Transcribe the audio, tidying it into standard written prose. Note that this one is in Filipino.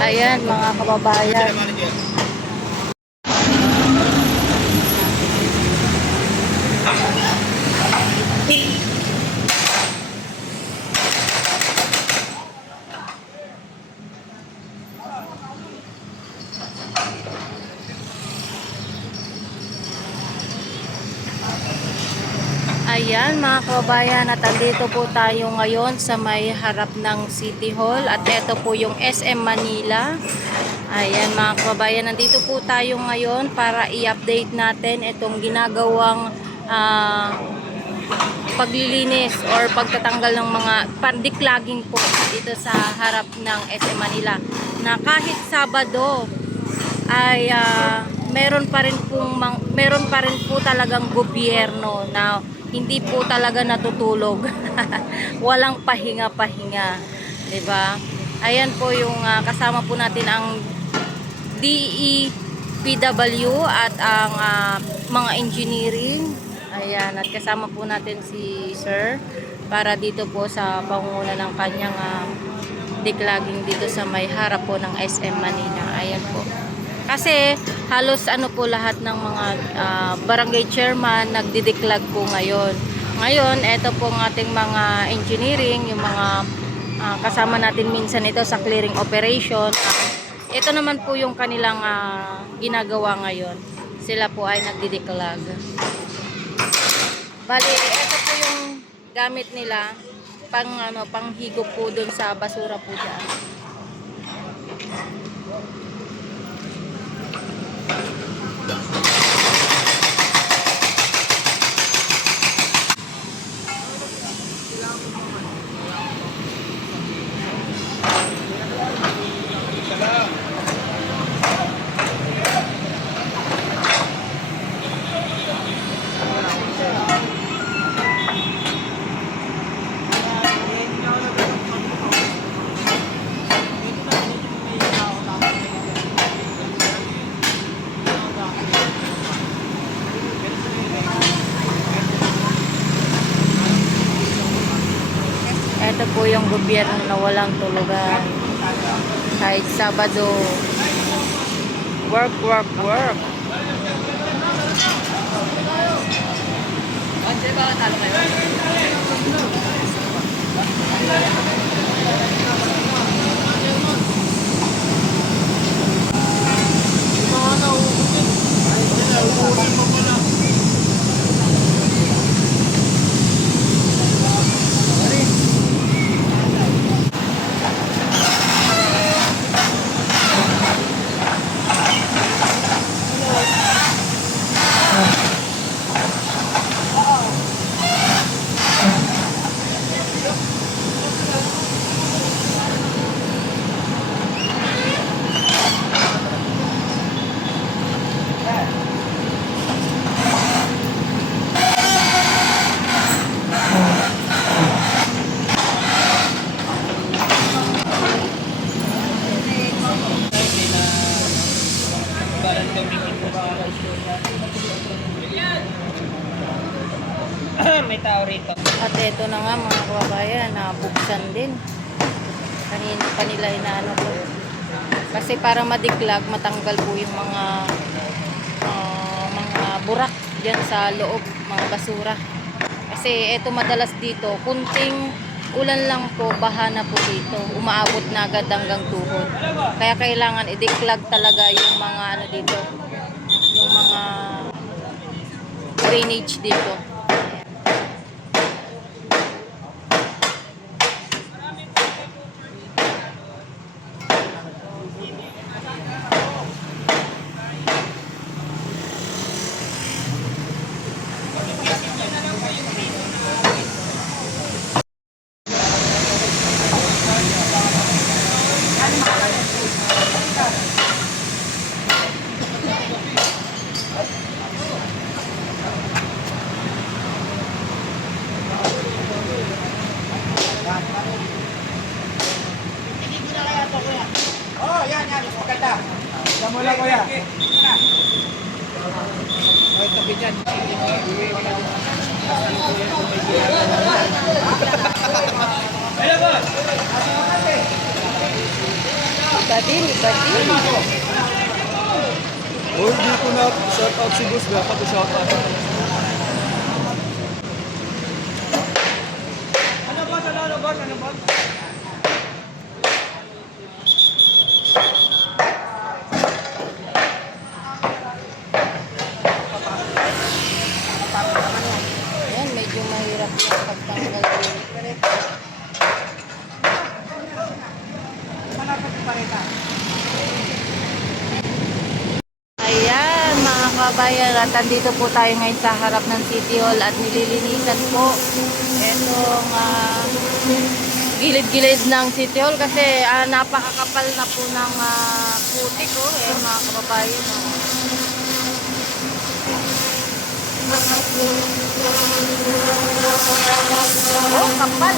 Ayan mga kababayan. Ayan mga kababayan, at andito po tayo ngayon sa may harap ng City Hall at ito po yung SM Manila. Ayan mga kababayan, nandito po tayo ngayon para i-update natin itong ginagawang paglilinis or pagtatanggal ng mga declogging po dito sa harap ng SM Manila, na kahit Sabado ay meron pa rin po talagang gobyerno na hindi po talaga natutulog. Walang pahinga-pahinga, 'di ba? Ayan po yung kasama po natin ang DEPW at ang mga engineering. Ayan, at kasama po natin si Sir para dito po sa pangunguna ng kanyang declogging dito sa may harap po ng SM Manila. Ayan po. Kasi halos po lahat ng mga barangay chairman nagdideclag po ngayon. Ngayon, ito po ang ating mga engineering, yung mga kasama natin minsan ito sa clearing operation. Ito naman po yung kanilang ginagawa ngayon. Sila po ay nagdideclag. Bali, ito po yung gamit nila panghigop po dun sa basura po dyan. Ito po yung gobyerno na walang tulugan. Kahit Sabado, work, work, work. May tao rito. At ito na nga mga kababayan, nabuksan din. Kanina pa nila inaano ko. Kasi para madiklag, matanggal po yung mga burak dyan sa loob, mga basura. Kasi ito madalas dito, kunting ulan lang po, baha na po dito. Umaabot na agad hanggang tuhod. Kaya kailangan i-declog talaga yung mga dito. Yung mga drainage dito. Oh, yan. Maganda. Diyan mo lang, kuya. Ay, tabi dyan. Hello, boss. din, iba din. Oh, hindi ko na shout out si boss. Dapat i-shout out. Ano boss? Ano boss? Ano boss? Ayan, medyo mahirap yung pagtanggal dito. Malapit pa rin ka. Ayan, mga kabayan, at andito po tayo ngayon sa harap ng City Hall at nililinisan po itong gilid-gilid ng City Hall kasi napakakapal na po ng putik, oh, mga kababayan. Oh, kapal.